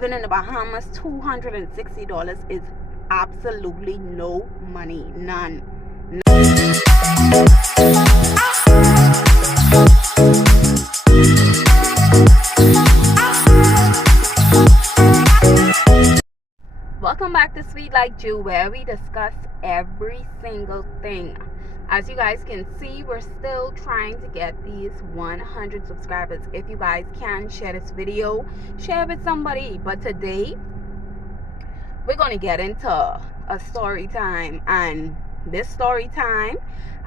Living in the Bahamas, $260 is absolutely no money. None. Welcome back to Sweet Like Jew, where we discuss every single thing. As you guys can see, we're still trying to get these 100 subscribers. If you guys can share this video, share it with somebody. But today, we're going to get into a story time. And this story time,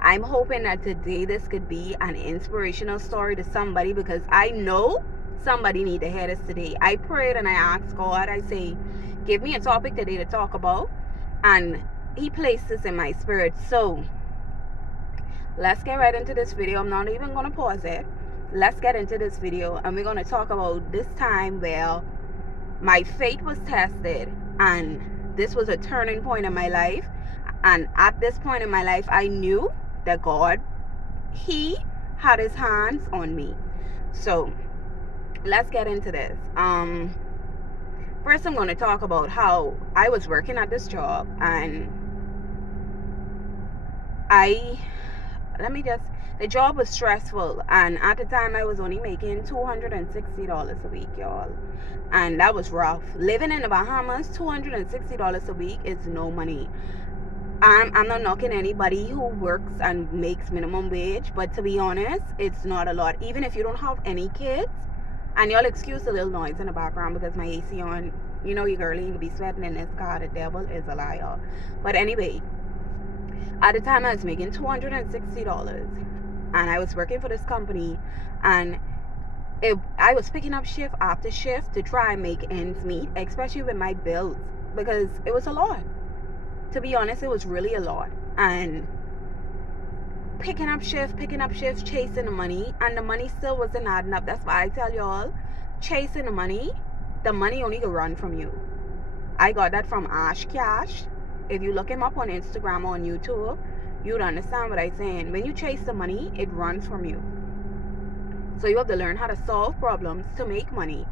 I'm hoping that today this could be an inspirational story to somebody, because I know somebody need to hear this today. I prayed and I asked God, I say, give me a topic today to talk about, and he placed this in my spirit. So let's get right into this video. I'm not even going to pause it. Let's get into this video, and we're going to talk about this time where my faith was tested, and this was a turning point in my life. And at this point in my life, I knew that God, he had his hands on me. So let's get into this. First, I'm going to talk about how I was working at this job, and the job was stressful, and at the time I was only making $260 a week, y'all, and that was rough. Living in the Bahamas, $260 a week is no money. I'm not knocking anybody who works and makes minimum wage, but to be honest, it's not a lot. Even if you don't have any kids, and y'all excuse the little noise in the background because my AC on. You know, you girly, you can be sweating in this car. The devil is a liar. But anyway, at the time I was making $260, and I was working for this company, and I was picking up shift after shift to try and make ends meet, especially with my bills, because it was a lot. To be honest, it was really a lot. And picking up shifts, chasing the money, and the money still wasn't adding up. That's why I tell y'all, chasing the money only can run from you. I got that from Ash Cash. If you look him up on Instagram or on YouTube, you'd understand what I'm saying. When you chase the money, it runs from you. So you have to learn how to solve problems to make money.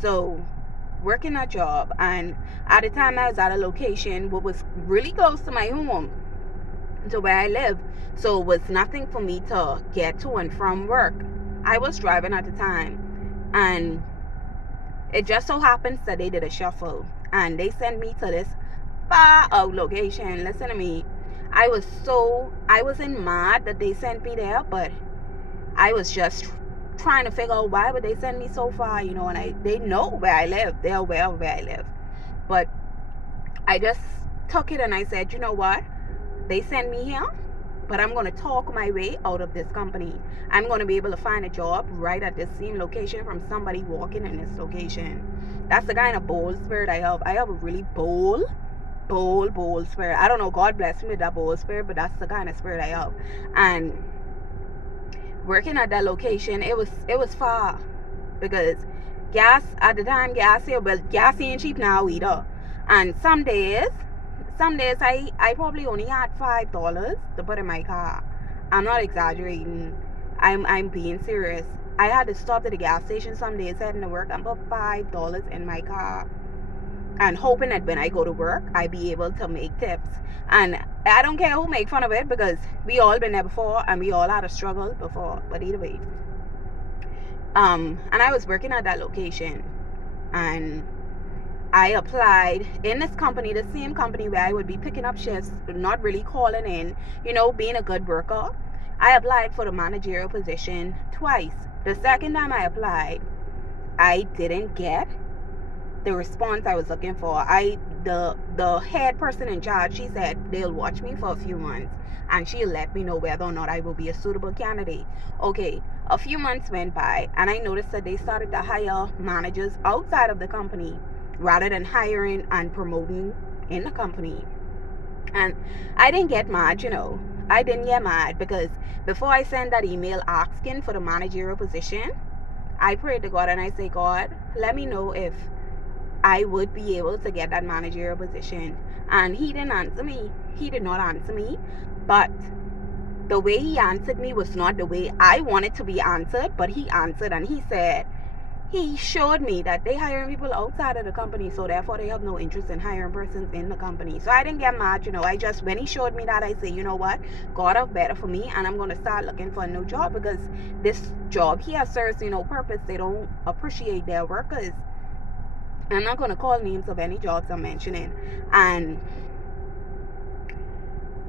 So working that job, and at the time I was at a location what was really close to my home, to where I live, so it was nothing for me to get to and from work. I was driving at the time, and it just so happens that they did a shuffle, and they sent me to this far out location. Listen to me, I wasn't mad that they sent me there, but I was just trying to figure out why would they send me so far, you know. And they know where I live, they're aware of where I live, but I just took it and I said, you know what, they sent me here, but I'm going to talk my way out of this company. I'm going to be able to find a job right at the same location from somebody walking in this location. That's the kind of bold spirit I have. I have a really bold spirit. I don't know, God bless me with that bold spirit, but that's the kind of spirit I have. And working at that location, it was far, because gas at the time, gas ain't cheap now either. And some days I probably only had $5 to put in my car. I'm not exaggerating. I'm being serious. I had to stop at the gas station some days heading to work and put $5 in my car, and hoping that when I go to work, I be able to make tips. And I don't care who make fun of it, because we all been there before, and we all had a struggle before. But either way, and I was working at that location, and I applied in this company, the same company where I would be picking up shifts, not really calling in, you know, being a good worker. I applied for the managerial position twice. The second time I applied, I didn't get the response I was looking for. The head person in charge, she said they'll watch me for a few months, and she'll let me know whether or not I will be a suitable candidate. Okay, a few months went by, and I noticed that they started to hire managers outside of the company rather than hiring and promoting in the company. And I didn't get mad, you know. I didn't get mad, because before I sent that email asking for the managerial position, I prayed to God and I say, God, let me know if I would be able to get that managerial position. And he didn't answer me. He did not answer me. But the way he answered me was not the way I wanted to be answered, but he answered, and he said he showed me that they hiring people outside of the company, so therefore they have no interest in hiring persons in the company. So I didn't get mad, I just, when he showed me that, I say, you know what, God have better for me, and I'm going to start looking for a new job, because this job here serves no purpose. They don't appreciate their workers. I'm not going to call names of any jobs I'm mentioning. And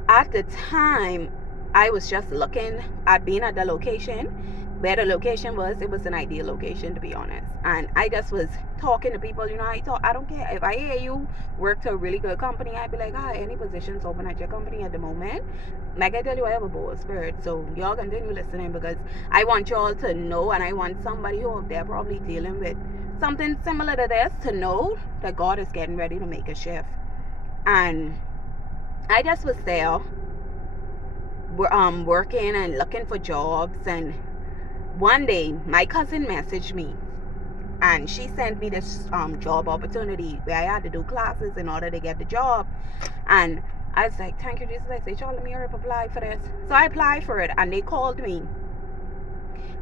at the time, I was just looking at being at the location. Where the location was, it was an ideal location, to be honest. And I just was talking to people, I don't care. If I hear you work to a really good company, I'd be like, any positions open at your company at the moment? Like I tell you, I have a bold spirit. So y'all continue listening, because I want y'all to know, and I want somebody who out there probably dealing with something similar to this to know that God is getting ready to make a shift. And I just was there working and looking for jobs. And one day my cousin messaged me, and she sent me this job opportunity where I had to do classes in order to get the job. And I was like, thank you, Jesus. I said, y'all, let me hurry up, apply for this. So I applied for it, and they called me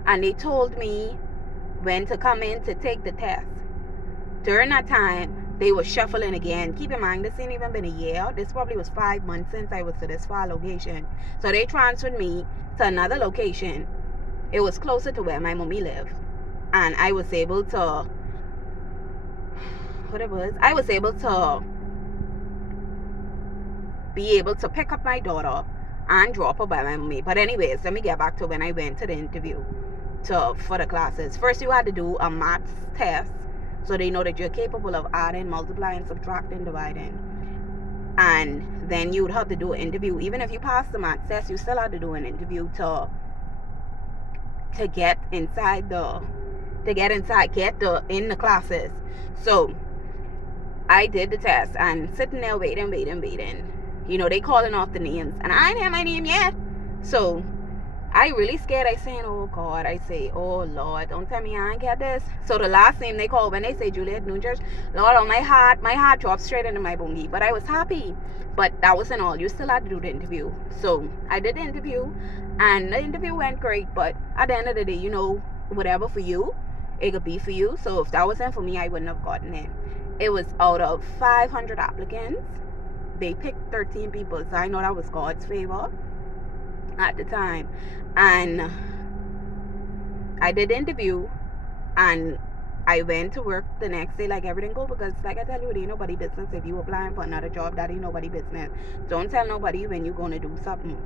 and they told me when to come in to take the test. During that time, they were shuffling again. Keep in mind, this ain't even been a year. This probably was 5 months since I was to this far location. So they transferred me to another location. It was closer to where my mommy lived. And I was able to, I was able to be able to pick up my daughter and drop her by my mommy. But anyways, let me get back to when I went to the interview for the classes. First, you had to do a maths test, so they know that you're capable of adding, multiplying, subtracting, dividing. And then you would have to do an interview. Even if you pass the maths test, you still have to do an interview to get inside in the classes. So I did the test, and sitting there waiting. They calling off the names, and I ain't had my name yet. So I really scared. I saying, oh God, I say, oh Lord, don't tell me I ain't get this. So the last name they called, when they say Juliet Nugent, Lord, my heart dropped straight into my bongi. But I was happy. But that wasn't all. You still had to do the interview. So I did the interview, and the interview went great. But at the end of the day, whatever for you, it could be for you. So if that wasn't for me, I wouldn't have gotten in. It was out of 500 applicants. They picked 13 people. So I know that was God's favor at the time. And I did the interview, and I went to work the next day like everything go, because like I tell you, it ain't nobody business. If you applying for another job, that ain't nobody business. Don't tell nobody when you're gonna do something.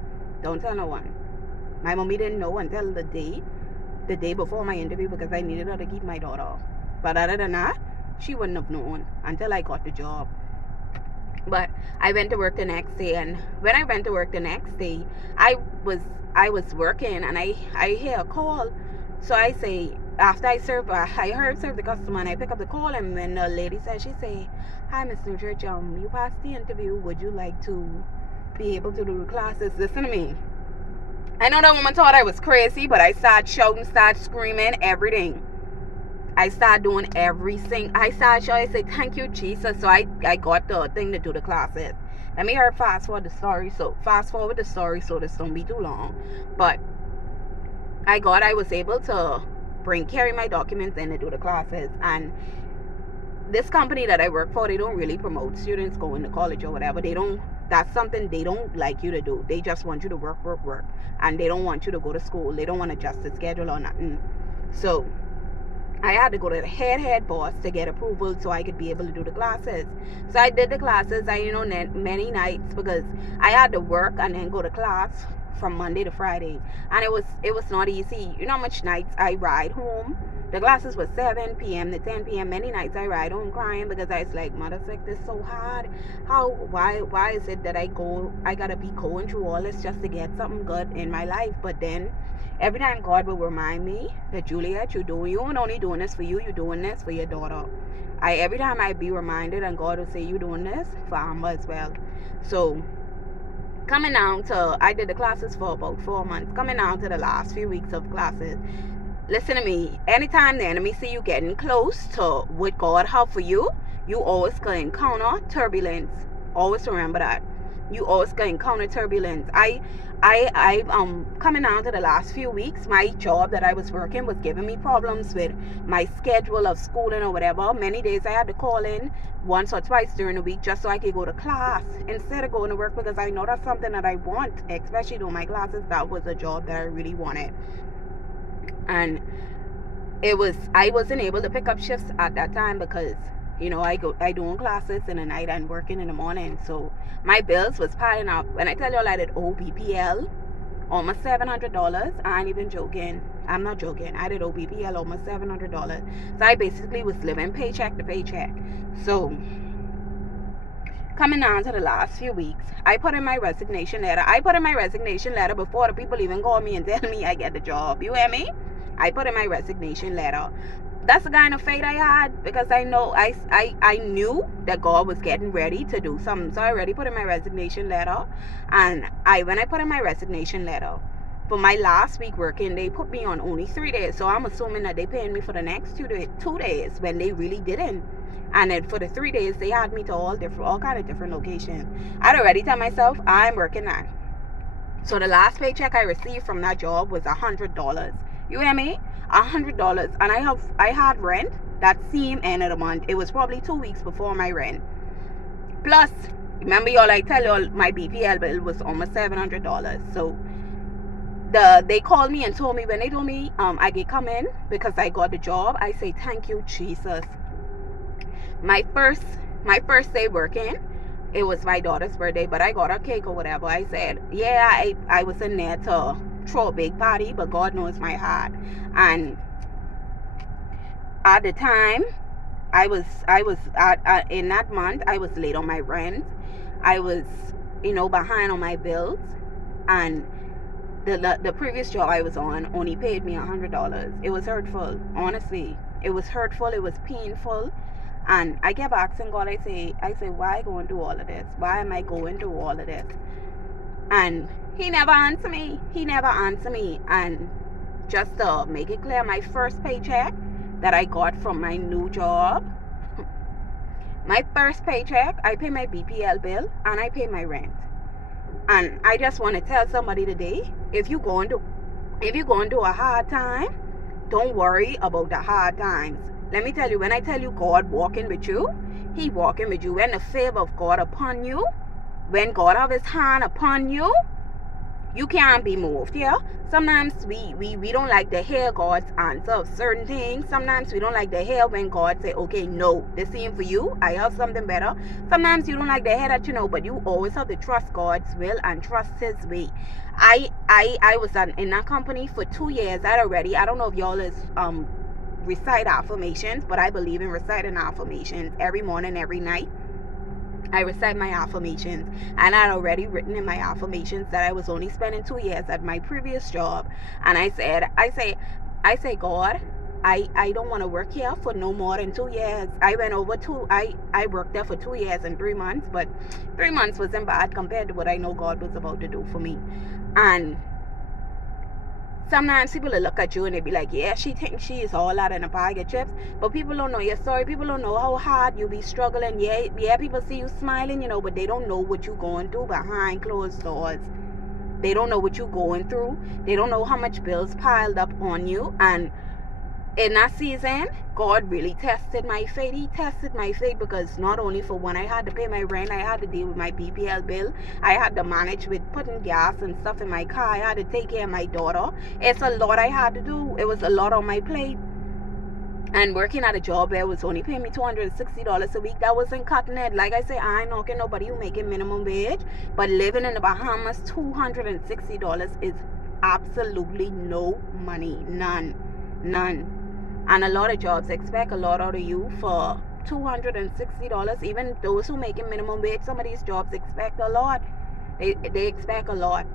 Don't tell no one. My mommy didn't know until the day before my interview, because I needed her to keep my daughter. But other than that, she wouldn't have known until I got the job. But I went to work the next day, and when I went to work the next day, I was working, and I hear a call. So I say, after I serve the customer, and I pick up the call, and when the lady said, she say, hi, Miss Nugent, you passed the interview. Would you like to be able to do the classes? Listen to me. I know that woman thought I was crazy, but I started shouting, started screaming, everything. I started doing everything. I started shouting, I said, thank you, Jesus. So I got the thing to do the classes. Let me fast forward the story. So this don't be too long. But I was able to carry my documents in to do the classes. And this company that I work for, they don't really promote students going to college or whatever. That's something they don't like you to do. They just want you to work. And they don't want you to go to school. They don't want to adjust the schedule or nothing. So I had to go to the head boss to get approval so I could be able to do the classes. So I did the classes, many nights, because I had to work and then go to class from Monday to Friday. And it was not easy. You know how much nights I ride home? The classes were 7 p.m. to 10 p.m. Many nights I ride home crying, because I was like, mother, this is so hard. Why is it that I gotta be going through all this just to get something good in my life? But then every time God will remind me that, Juliet, you ain't only doing this for you, you're doing this for your daughter. Every time I be reminded, and God will say, you doing this for Amber as well. So coming down to, I did the classes for about 4 months. Coming down to the last few weeks of classes, listen to me. Anytime the enemy see you getting close to what God have for you, you always can encounter turbulence. Always remember that. You always gonna encounter turbulence. Coming down to the last few weeks, my job that I was working was giving me problems with my schedule of schooling or whatever. Many days I had to call in once or twice during the week just so I could go to class instead of going to work, because I know that's something that I want, especially doing my classes. That was a job that I really wanted. And I wasn't able to pick up shifts at that time because I doing classes in the night and working in the morning. So my bills was piling up. When I tell you all I did OBPL almost $700, I ain't even joking. I'm not joking. I did OBPL almost $700. So I basically was living paycheck to paycheck. So coming down to the last few weeks, I put in my resignation letter. I put in my resignation letter before the people even call me and tell me I get the job. You hear me? I put in my resignation letter. That's the kind of faith I had, because I know I knew that God was getting ready to do something. So I already put in my resignation letter. And when I put in my resignation letter, for my last week working, they put me on only 3 days. So I'm assuming that they paying me for the next 2 days when they really didn't. And then for the 3 days, they had me to all kind of different locations. I'd already tell myself I'm working that. So the last paycheck I received from that job was $100. You hear me? $100. And I had rent that same end of the month. It was probably 2 weeks before my rent. Plus, remember y'all, I tell y'all my BPL bill was almost $700. So they called me and told me, when they told me I could come in because I got the job, I say thank you, Jesus. My first day working, it was my daughter's birthday, but I got a cake or whatever. I said, yeah, I was in there to throw a big party, but God knows my heart. And at the time, I was in that month, I was late on my rent. I was behind on my bills, and the previous job I was on only paid me $100. It was hurtful, honestly. It was hurtful. It was painful. And I kept asking God, I say, why going through all of this? Why am I going through all of this? And he never answered me. And just to make it clear, my first paycheck that I got from my new job, my first paycheck, I pay my BPL bill and I pay my rent. And I just want to tell somebody today, if you're going through a hard time, don't worry about the hard times. Let me tell you, when I tell you God walking with you, he walking with you. When the favor of God upon you, when God have his hand upon you, you can't be moved. Yeah. Sometimes we don't like to hear God's answer of certain things. Sometimes we don't like to hear when God say, okay, no, this ain't for you. I have something better. Sometimes you don't like to hear that, but you always have to trust God's will and trust his way. I was in that company for 2 years. I don't know if y'all is recite affirmations, but I believe in reciting affirmations every morning, every night. I recite my affirmations, and I had already written in my affirmations that I was only spending 2 years at my previous job. And I say, God, I don't want to work here for no more than 2 years. I worked there for 2 years and 3 months, but 3 months wasn't bad compared to what I know God was about to do for me. And sometimes people will look at you and they be like, yeah, she thinks she is all that in a bag of chips. But people don't know your story. People don't know how hard you be struggling. Yeah, people see you smiling, but they don't know what you're going through behind closed doors. They don't know what you're going through. They don't know how much bills piled up on you. And in that season, God really tested my faith. He tested my faith because not only for when I had to pay my rent, I had to deal with my BPL bill. I had to manage with putting gas and stuff in my car. I had to take care of my daughter. It's a lot I had to do. It was a lot on my plate. And working at a job where it was only paying me $260 a week, that wasn't cutting it. Like I say, I ain't knocking nobody who making minimum wage. But living in the Bahamas, $260 is absolutely no money. None. And a lot of jobs expect a lot out of you for $260. Even those who making minimum wage, some of these jobs expect a lot. They expect a lot.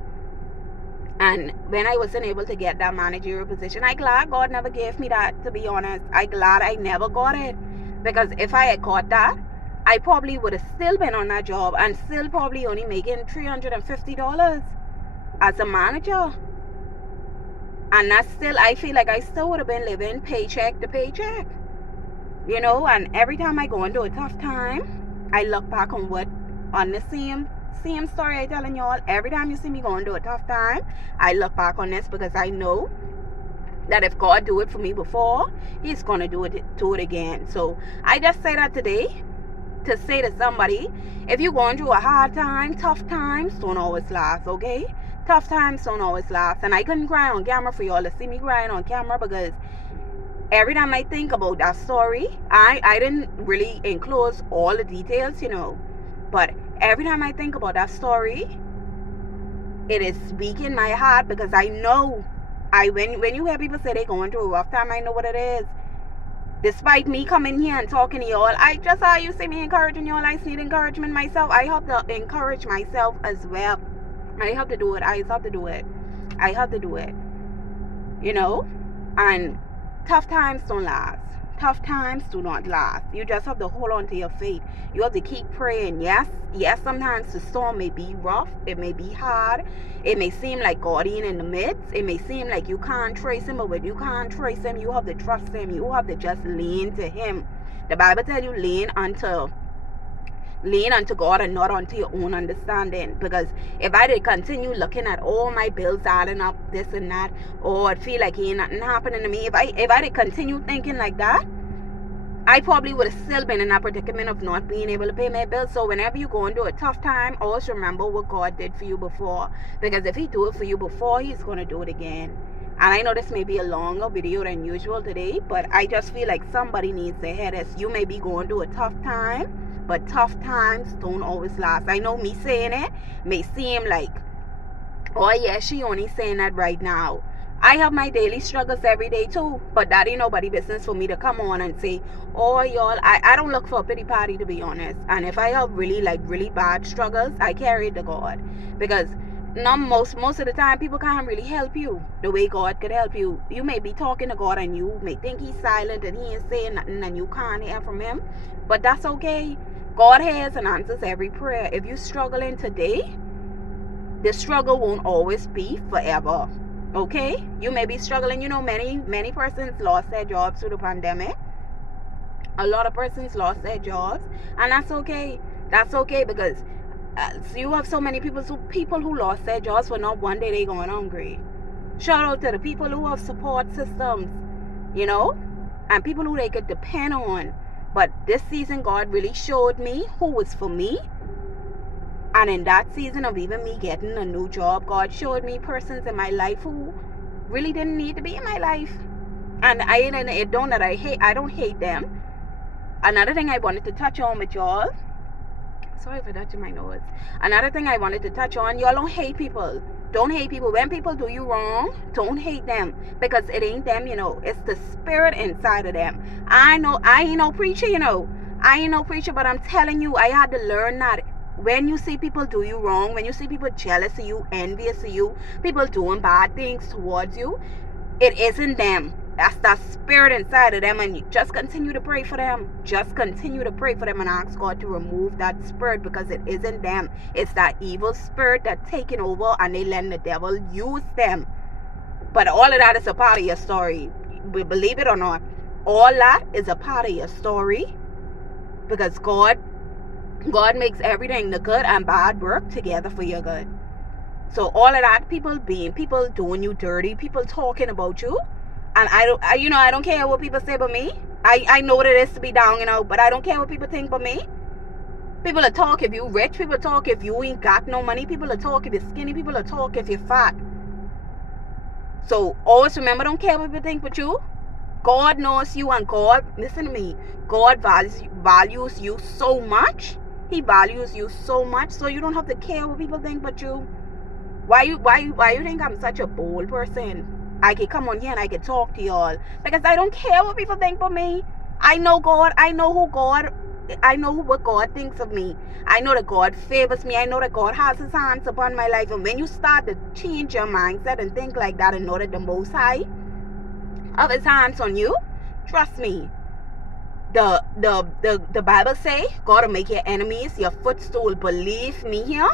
And when I wasn't able to get that managerial position, I'm glad God never gave me that, to be honest. I'm glad I never got it. Because if I had got that, I probably would have still been on that job and still probably only making $350 as a manager. And I feel like I still would have been living paycheck to paycheck. And every time I go into a tough time, I look back on the same Same story I telling y'all. Every time you see me going through a tough time, I look back on this because I know that if God do it for me before, he's going to do it again. So I just say that today to say to somebody, if you're going through a hard time, tough times don't always last, okay? Tough times don't always last. And I couldn't cry on camera for y'all to see me crying on camera because every time I think about that story, I didn't really enclose all the details, but every time I think about that story, it is speaking my heart because I know, when you hear people say they're going through a rough time, I know what it is. Despite me coming here and talking to y'all, I just saw you see me encouraging y'all. I need encouragement myself. I have to encourage myself as well. I have to do it. I have to do it. And tough times don't last. Tough times do not last. You just have to hold on to your faith. You have to keep praying. Yes, sometimes the storm may be rough. It may be hard. It may seem like God ain't in the midst. It may seem like you can't trace him, but when you can't trace him, you have to trust him. You have to just lean to him. The Bible tells you lean unto God and not unto your own understanding. Because if I did continue looking at all my bills adding up, this and that, or I'd feel like ain't nothing happening to me, if I did continue thinking like that, I probably would have still been in that predicament of not being able to pay my bills. So whenever you go into a tough time, always remember what God did for you before. Because if he do it for you before, he's going to do it again. And I know this may be a longer video than usual today, but I just feel like somebody needs to hear this. You may be going through a tough time, but tough times don't always last. I know me saying it may seem like, oh yeah, she only saying that right now. I have my daily struggles every day too, but that ain't nobody business for me to come on and say, oh y'all, I don't look for a pity party, to be honest. And if I have really bad struggles, I carry it to God. Because most of the time people can't really help you the way God could help you. You may be talking to God and you may think he's silent and he ain't saying nothing and you can't hear from him, but that's okay. God hears and answers every prayer. If you're struggling today, the struggle won't always be forever, okay? You may be struggling. Many persons lost their jobs through the pandemic. A lot of persons lost their jobs, and that's okay. Because so you have so many people who lost their jobs for not one day they going hungry. Shout out to the people who have support systems, and people who they could depend on. But this season, God really showed me who was for me. And in that season of even me getting a new job, God showed me persons in my life who really didn't need to be in my life. And I don't hate them. Another thing I wanted to touch on with y'all. Sorry for touching my nose. Another thing I wanted to touch on, y'all don't hate people. Don't hate people. When people do you wrong, don't hate them. Because it ain't them, it's the spirit inside of them. I ain't no preacher, but I'm telling you, I had to learn that. When you see people do you wrong, when you see people jealous of you, envious of you, people doing bad things towards you, it isn't them. That's that spirit inside of them, and you just continue to pray for them. Just continue to pray for them and ask God to remove that spirit, because it isn't them. It's that evil spirit that's taking over, and they let the devil use them. But all of that is a part of your story. Believe it or not, all that is a part of your story, because God makes everything, the good and bad, work together for your good. So all of that, people doing you dirty, people talking about you, and I don't care what people say about me. I know what it is to be down, but I don't care what people think about me. People will talk if you rich, people will talk if you ain't got no money, people will talk if you're skinny, people will talk if you're fat. So always remember, don't care what people think about you. God knows you, and God, listen to me, God values you so much. He values you so much, so you don't have to care what people think but you. Why you think I'm such a bold person? I can come on here and I can talk to y'all because I don't care what people think but me. I know God. I know what God thinks of me. I know that God favors me. I know that God has his hands upon my life. And when you start to change your mindset and think like that and know that the Most High have his hands on you, trust me, the Bible say God will make your enemies your footstool. Believe me here.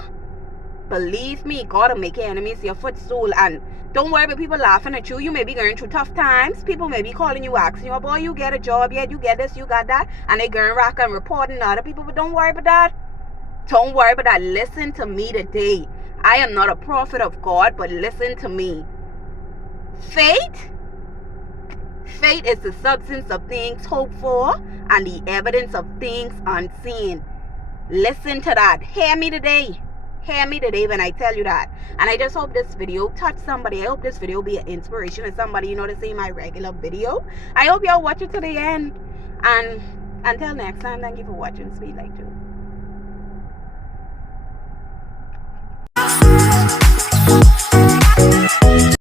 Believe me, God will make your enemies your footstool. And don't worry about people laughing at you. You may be going through tough times. People may be calling you, asking you, boy, you get a job yet, you get this, you got that, and they going rock and reporting to other people. But don't worry about that. Don't worry about that. Listen to me today. I am not a prophet of God, but listen to me. Faith is the substance of things hoped for and the evidence of things unseen. Listen to that. Hear me today. Hear me today when I tell you that. And I just hope this video touch somebody. I hope this video be an inspiration to somebody, to see my regular video. I hope y'all watch it to the end. And until next time, thank you for watching. Speed like you.